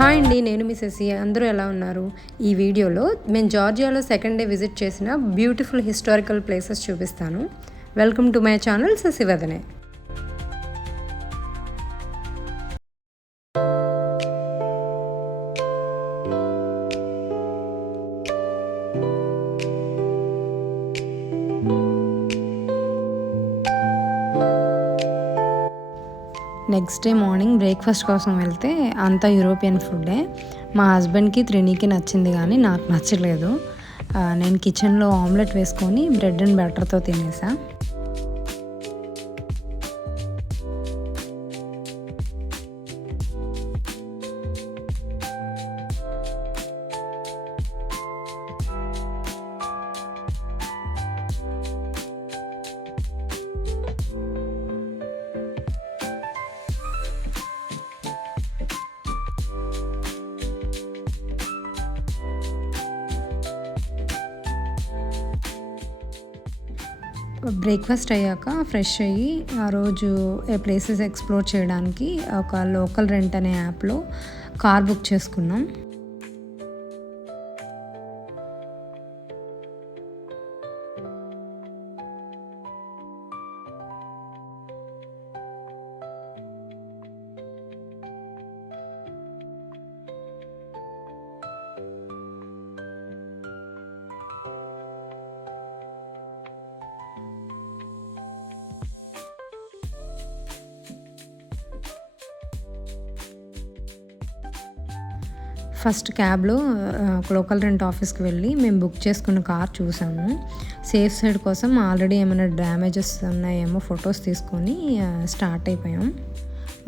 హాయ్ అండి, నేను మీ శశి. అందరూ ఎలా ఉన్నారు? ఈ వీడియోలో మేము జార్జియాలో సెకండ్ డే విజిట్ చేసిన బ్యూటిఫుల్ హిస్టారికల్ ప్లేసెస్ చూపిస్తాను. Welcome to my channel Shashivadane. Next day morning breakfast కోసం వెళ్తే అంతా యూరోపియన్ ఫుడ్డే. మా హస్బెండ్కి త్రినీకి నచ్చింది కానీ నాకు నచ్చలేదు. నేను కిచెన్లో ఆమ్లెట్ వేసుకొని బ్రెడ్ అండ్ బటర్తో తినేసా. బ్రేక్ఫాస్ట్ అయ్యాక ఫ్రెష్ అయ్యి ఆ రోజు ప్లేసెస్ ఎక్స్ప్లోర్ చేయడానికి ఒక లోకల్ రెంట్ అనే యాప్లో కార్ బుక్ చేసుకున్నాం. ఫస్ట్ క్యాబ్లో లోకల్ రెంట్ ఆఫీస్కి వెళ్ళి మేము బుక్ చేసుకున్న కార్ చూసాము. సేఫ్ సైడ్ కోసం ఆల్రెడీ ఏమైనా డ్యామేజెస్ ఉన్నాయేమో ఫొటోస్ తీసుకొని స్టార్ట్ అయిపోయాం.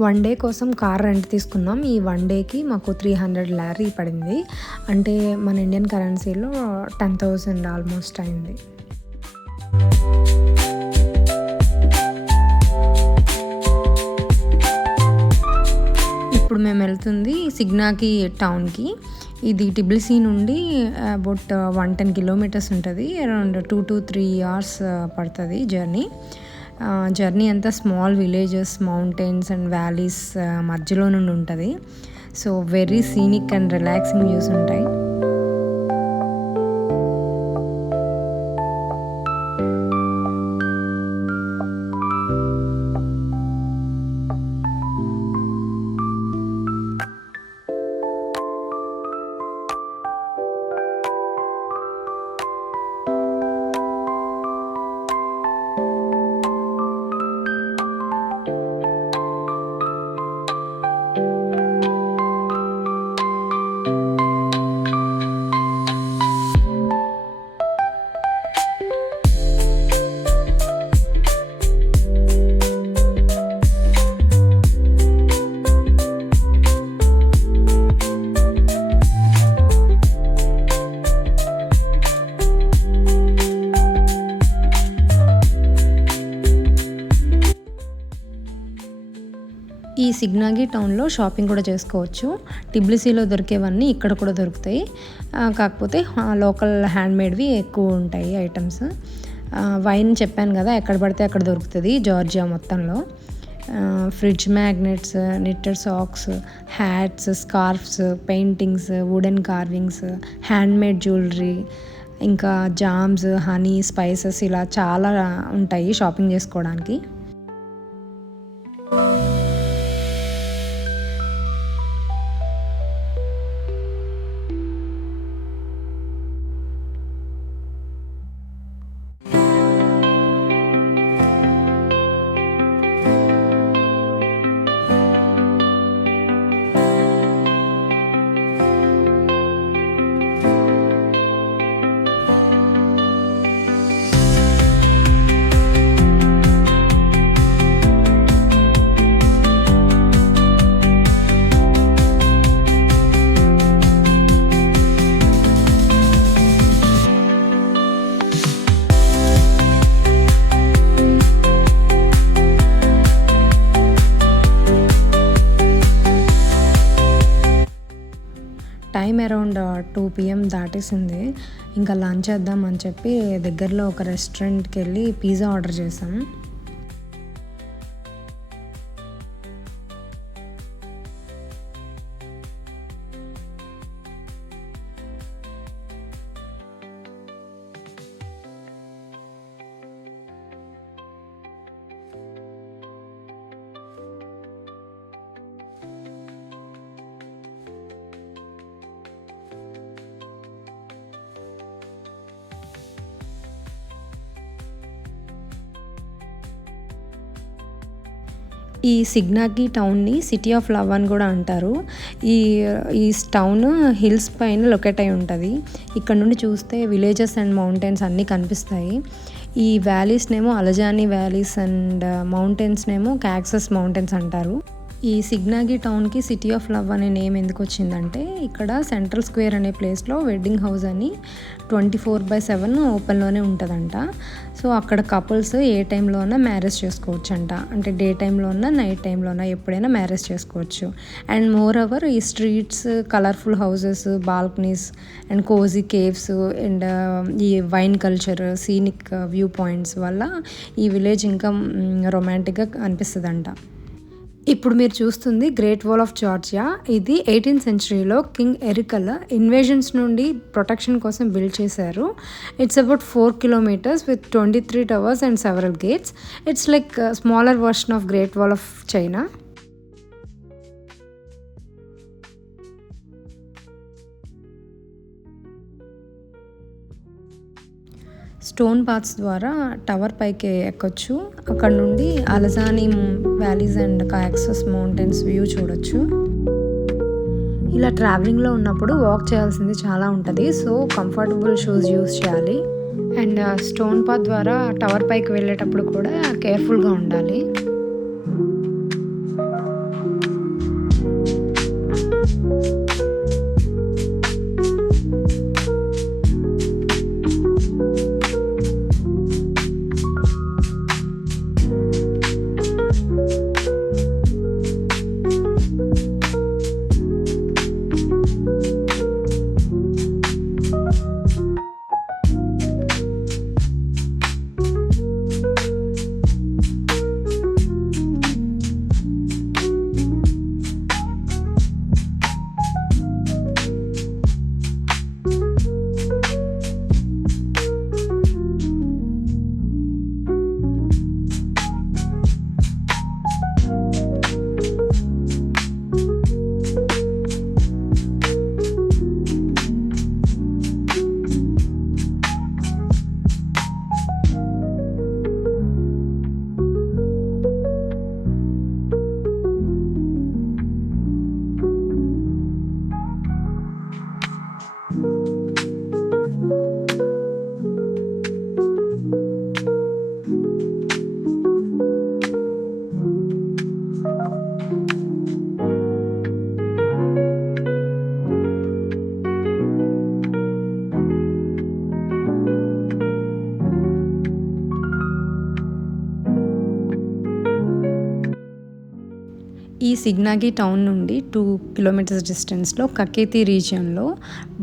1 డే కోసం కార్ రెంట్ తీసుకున్నాం. ఈ 1 డేకి మాకు 300 లారీ పడింది. అంటే మన ఇండియన్ కరెన్సీలో 10,000 ఆల్మోస్ట్ అయింది. ఇప్పుడు మేము వెళ్తుంది సిగ్నాకి టౌన్కి. ఇది టిబ్లిసీ నుండి అబౌట్ 110 కిలోమీటర్స్ ఉంటుంది. అరౌండ్ 2 to 3 hours పడుతుంది జర్నీ అంతా small villages, mountains and valleys మధ్యలో నుండి ఉంటుంది. So very scenic and relaxing views ఉంటాయి. ఈ సిగ్నాగి టౌన్లో షాపింగ్ కూడా చేసుకోవచ్చు. టిబ్లిసీలో దొరికేవన్నీ ఇక్కడ కూడా దొరుకుతాయి. కాకపోతే లోకల్ హ్యాండ్మేడ్వి ఎక్కువ ఉంటాయి ఐటమ్స్. వైన్ చెప్పాను కదా, ఎక్కడ పడితే అక్కడ దొరుకుతుంది జార్జియా మొత్తంలో. Fridge magnets, knitted socks, hats, scarfs, paintings, wooden carvings, handmade jewellery, ఇంకా జామ్స్, హనీ, స్పైసెస్ ఇలా చాలా ఉంటాయి షాపింగ్ చేసుకోవడానికి. టైం అరౌండ్ 2 PM దాటేసింది. ఇంకా లంచ్ చేద్దామని చెప్పి దగ్గరలో ఒక రెస్టారెంట్కి వెళ్ళి పిజ్జా ఆర్డర్ చేసాం. ఈ సిగ్నాగి టౌన్ని సిటీ ఆఫ్ లవ్ అని కూడా అంటారు. ఈ ఈ టౌన్ హిల్స్ పైన లొకేట్ అయి ఉంటుంది. ఇక్కడ నుండి చూస్తే విలేజెస్ అండ్ మౌంటైన్స్ అన్నీ కనిపిస్తాయి. ఈ వ్యాలీస్నేమో అలజానీ వ్యాలీస్ అండ్ మౌంటైన్స్నేమో క్యాక్సస్ మౌంటైన్స్ అంటారు. ఈ సిగ్నాగి టౌన్కి సిటీ ఆఫ్ లవ్ అనే నేమ్ ఎందుకు వచ్చిందంటే ఇక్కడ సెంట్రల్ స్క్వేర్ అనే ప్లేస్లో వెడ్డింగ్ హౌస్ అని 24/7 ఓపెన్లోనే ఉంటుందంట. సో అక్కడ కపుల్స్ ఏ టైంలో అన్నా మ్యారేజ్ చేసుకోవచ్చు అంట. అంటే డే టైంలో ఉన్నా నైట్ టైంలో ఉన్నా ఎప్పుడైనా మ్యారేజ్ చేసుకోవచ్చు. అండ్ మోర్ ఓవర్ ఈ streets, colourful houses, balconies and cosy caves and ఈ wine culture, scenic view points వల్ల ఈ విలేజ్ ఇంకా రొమాంటిక్గా అనిపిస్తుందంట. ఇప్పుడు మీరు చూస్తుంది గ్రేట్ వాల్ ఆఫ్ జార్జియా. ఇది 18th సెంచరీలో కింగ్ ఎరికల్ ఇన్వేజన్స్ నుండి ప్రొటెక్షన్ కోసం బిల్డ్ చేశారు. It's about 4 kilometers with 23 towers and several gates. It's like a smaller version of Great Wall of China. Stone paths ద్వారా టవర్ పైకి ఎక్కొచ్చు. అక్కడ నుండి అలజానీ వ్యాలీస్ అండ్ కాక్సస్ మౌంటైన్స్ వ్యూ చూడొచ్చు. ఇలా ట్రావెలింగ్లో ఉన్నప్పుడు వాక్ చేయాల్సింది చాలా ఉంటుంది. సో కంఫర్టబుల్ షూస్ యూస్ చేయాలి. అండ్ స్టోన్ పాత్ ద్వారా టవర్ పైకి వెళ్ళేటప్పుడు కూడా కేర్ఫుల్గా ఉండాలి. ఈ సిగ్నాగి టౌన్ నుండి 2 kilometers డిస్టెన్స్లో కకేతి రీజియన్లో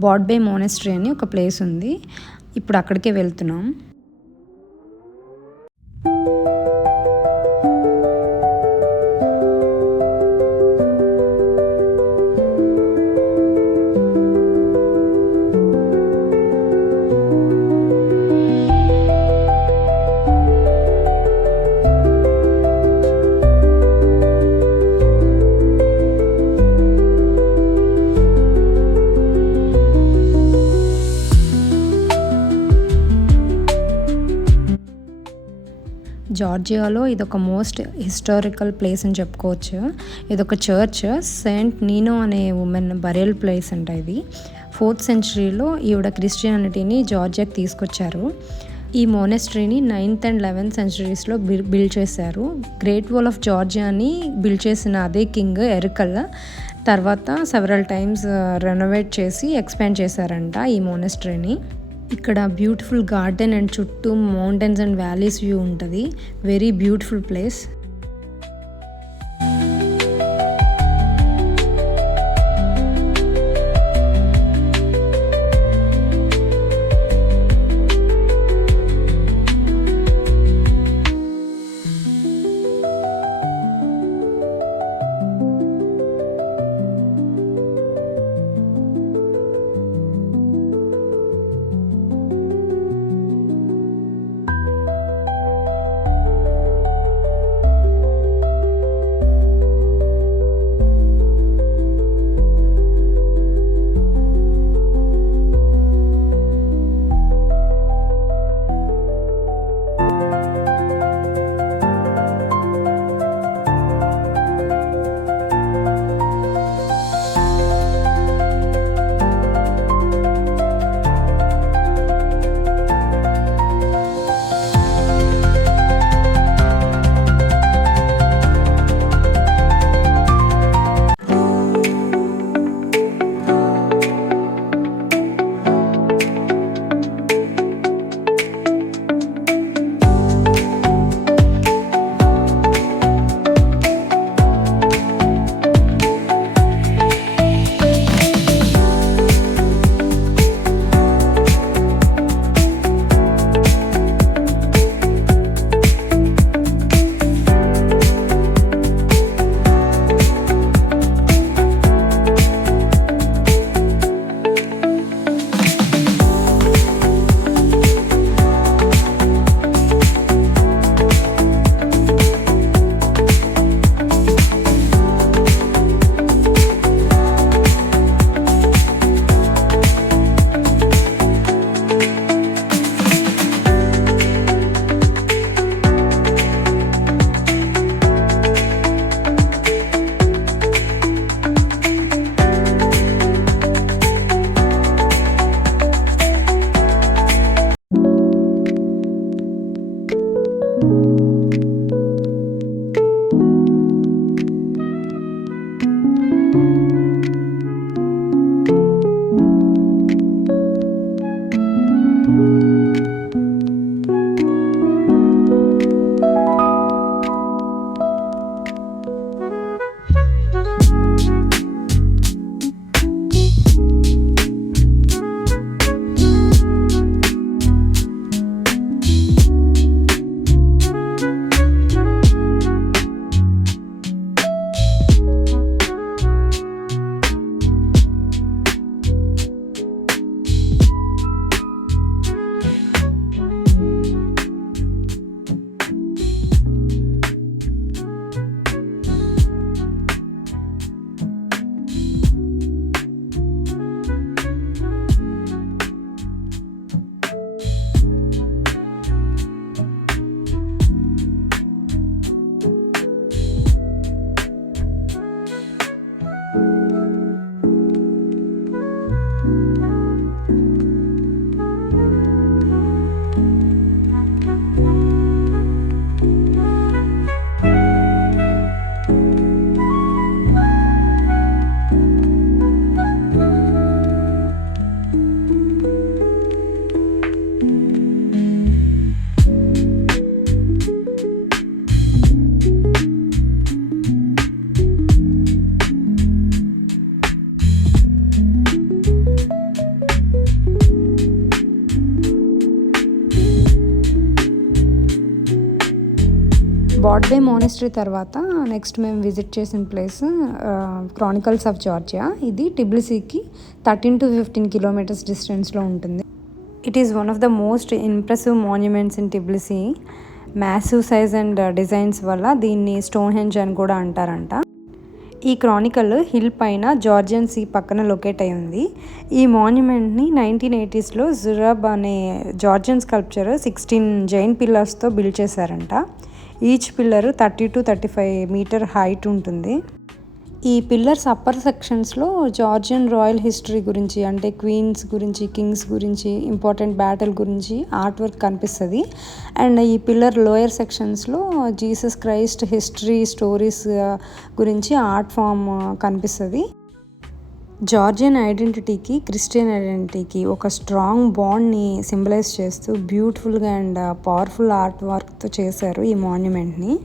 బాడ్బే మోనెస్ట్రీ అని ఒక ప్లేస్ ఉంది. ఇప్పుడు అక్కడికే వెళ్తున్నాం. జార్జియాలో ఇదొక మోస్ట్ హిస్టారికల్ ప్లేస్ అని చెప్పుకోవచ్చు. ఇదొక చర్చ్, సెయింట్ నీనో అనే ఉమెన్ బరియల్ ప్లేస్ అంట. ఇది 4th centuryలో ఈవిడ క్రిస్టియానిటీని జార్జియాకి తీసుకొచ్చారు. ఈ మోనెస్ట్రీని 9th and 11th centuriesలో బిల్డ్ చేశారు. గ్రేట్ వాల్ ఆఫ్ జార్జియాని బిల్డ్ చేసిన అదే కింగ్ ఎరికల్ తర్వాత సెవరల్ టైమ్స్ రెనోవేట్ చేసి ఎక్స్పాండ్ చేశారంట ఈ మోనెస్ట్రీని. ఇక్కడ బ్యూటిఫుల్ గార్డెన్ అండ్ చుట్టూ మౌంటైన్స్ అండ్ వ్యాలీస్ వ్యూ ఉంటుంది. Very beautiful place. Bodbe monastery తర్వాత నెక్స్ట్ మేము విజిట్ చేసిన ప్లేస్ క్రానికల్స్ ఆఫ్ జార్జియా. ఇది టిబ్లిసీకి 13 to 15 kilometers డిస్టెన్స్లో ఉంటుంది. It is one of the most impressive monuments in టిబ్లిసీ. మ్యాసివ్ సైజ్ అండ్ డిజైన్స్ వల్ల దీన్ని స్టోన్ హెంజ్ అని కూడా అంటారంట. ఈ క్రానికల్ హిల్ పైన జార్జియన్ సీ పక్కన లొకేట్ అయి ఉంది. ఈ మాన్యుమెంట్ని 1980sలో జురబ్ అనే జార్జియన్ స్కల్ప్చర్ 16 జైన్ పిల్లర్స్తో బిల్డ్ చేశారంట. Each pillar 30 to 35 metre height ఉంటుంది. ఈ పిల్లర్స్ అప్పర్ సెక్షన్స్లో జార్జియన్ రాయల్ హిస్టరీ గురించి, అంటే క్వీన్స్ గురించి, కింగ్స్ గురించి, ఇంపార్టెంట్ బ్యాటిల్ గురించి ఆర్ట్ వర్క్ కనిపిస్తుంది. అండ్ ఈ పిల్లర్ లోయర్ సెక్షన్స్లో జీసస్ క్రైస్ట్ హిస్టరీ స్టోరీస్ గురించి ఆర్ట్ ఫామ్ కనిపిస్తుంది. జార్జియన్ ఐడెంటిటీకి క్రిస్టియన్ ఐడెంటిటీకి ఒక స్ట్రాంగ్ బాండ్ని సింబలైజ్ చేస్తూ బ్యూటిఫుల్గా అండ్ పవర్ఫుల్ ఆర్ట్ వర్క్తో చేశారు ఈ మాన్యుమెంట్ని.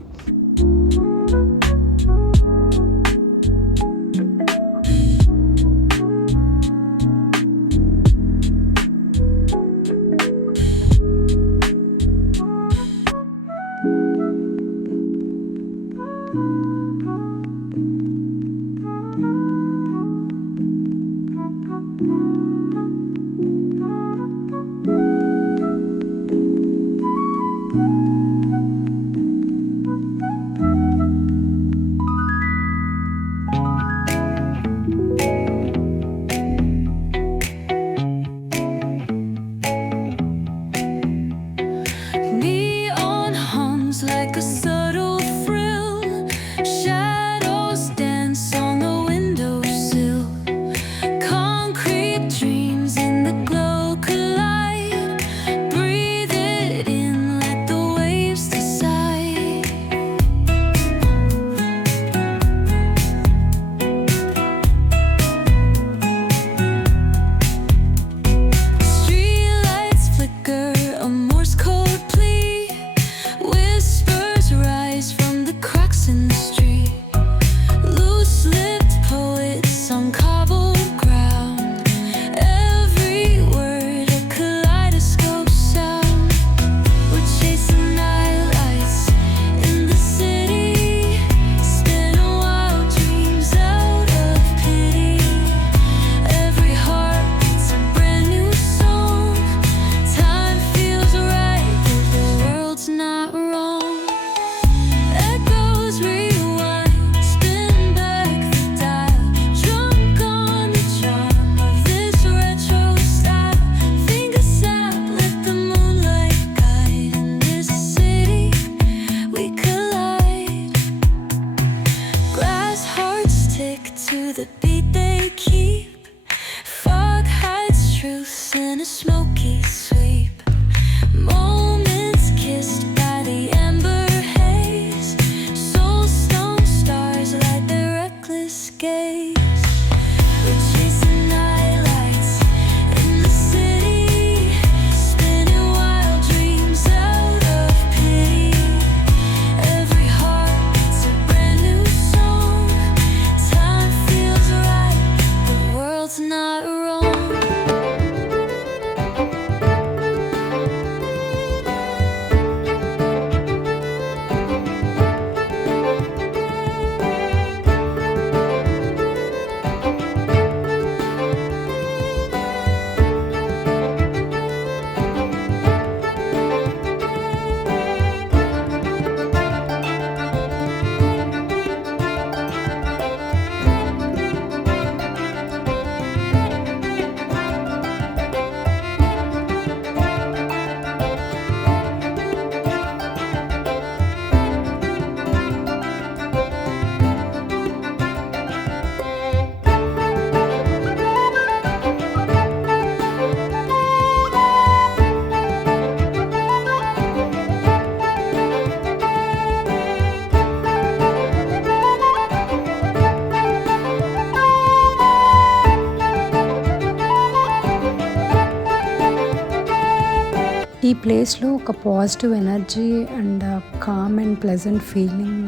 ఈ ప్లేస్లో ఒక positive energy and calm and pleasant feeling,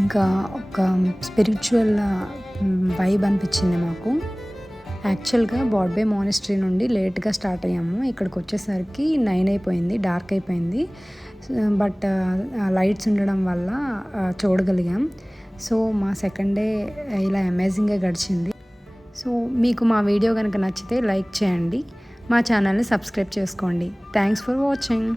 ఇంకా ఒక స్పిరిచువల్ వైబ్ అనిపించింది మాకు. యాక్చువల్గా బాడ్బే మానిస్ట్రీ నుండి లేట్గా స్టార్ట్ అయ్యాము. ఇక్కడికి వచ్చేసరికి 9 అయిపోయింది, డార్క్ అయిపోయింది. బట్ లైట్స్ ఉండడం వల్ల చూడగలిగాం. సో మా సెకండ్ డే ఇలా అమేజింగ్గా గడిచింది. సో మీకు మా వీడియో కనుక నచ్చితే లైక్ చేయండి, మా ఛానల్ని సబ్స్క్రైబ్ చేసుకోండి. Thanks for watching.